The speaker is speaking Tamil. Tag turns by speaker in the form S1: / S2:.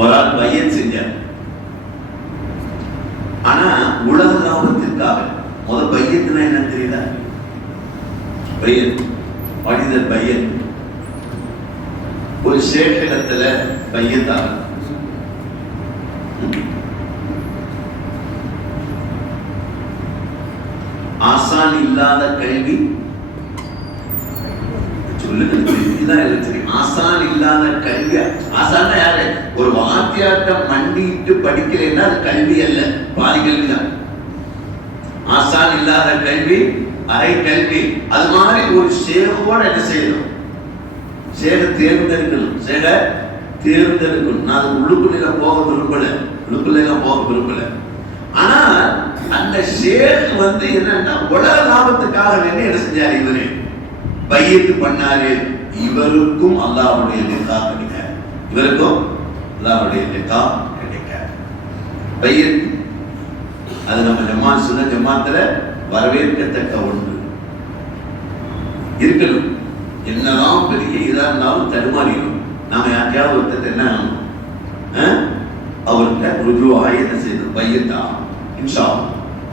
S1: ஒரு ஆள் பையன் செஞ்சார். ஆனா உலக லாபத்திற்காக முதல் பையத்துனா என்ன தெரியுதா பையன் படிதர் பையன் ஒரு சேஷகத்துல தான். ஆசான் இல்லாத கல்வி இதுதான் எனக்கு ஆசான் இல்லாத கல்வி. ஆசான் யாரு? ஒரு வாத்தியார்ட்ட மண்டிட்டு படிக்கலைன்னா அது கல்வி அல்ல. பாதி கல்வி தான் ஆசான் இல்லாத கல்வி அரை கல்வி. அது மாதிரி ஒரு சேவோட என்ன செய்யணும்? சேக தேர்ந்தெடுக்கணும். சேக தேர்ந்தெடுக்கணும். நான் உள்ளுக்குள்ள போக விரும்பல. உள்ளுக்குள்ள போக விரும்பல. ஆனா அந்த ஷேக் வந்து என்னன்னா உலக லாபத்துக்காக வேண்டி என்ன செஞ்சாரு இவரு? பையத்து பண்ணாரு இவருக்கும் அல்லாவுடைய லெக்கா கிடைக்க இவருக்கும் அல்லாவுடைய லெக்கா கிடைக்க பையத் அது நம்ம ஜமாத் சொன்ன ஜமாத்துல வரவேற்கத்தக்க ஒன்று. இருக்கணும். என்னதான் பெரிய இதா இருந்தாலும் தடுமாறிடும் நாம யாருக்கையாவது ஒருத்தர் என்ன அவர்கிட்ட ருஜுவாக என்ன செய்யணும்? பையத்தான் இன்ஷா